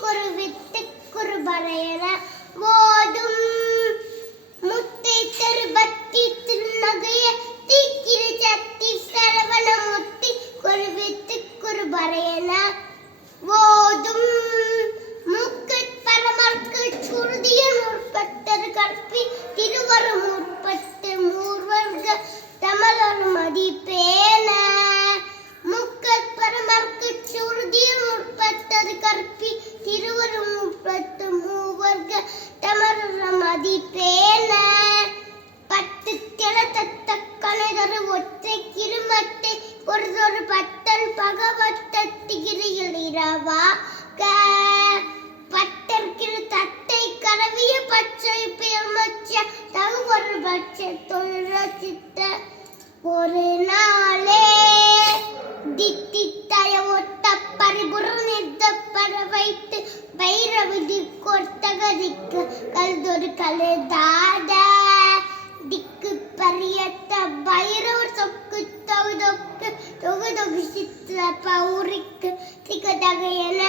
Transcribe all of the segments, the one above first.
குருவித்துக்குரு பறையல மதிப்பேன பத்து திளத்தத்த கலைதொரு ஒற்றை கிருமத்தை பொறுதொரு பத்தல் பகவத்திகிரியிலிரவா க. இரவாக தத்தை கரவிய பச்சை பெருமச்ச தகு ஒரு பட்ச தொழிற்சித்த ஒரு நாளே பரிபுர நிறுத்தப்பட பைரவதி வைரவிதி கொர்த்தகதிக்கு கல்தொரு கழுதாத திக்கு பரியத்த பைரவ சொக்கு தொகுதொக்கு தொகுதொகு சித்த பௌரிக்கு திகதக என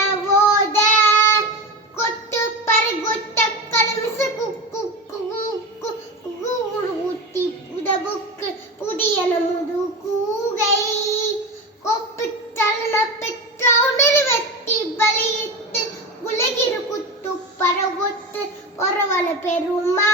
பெருமா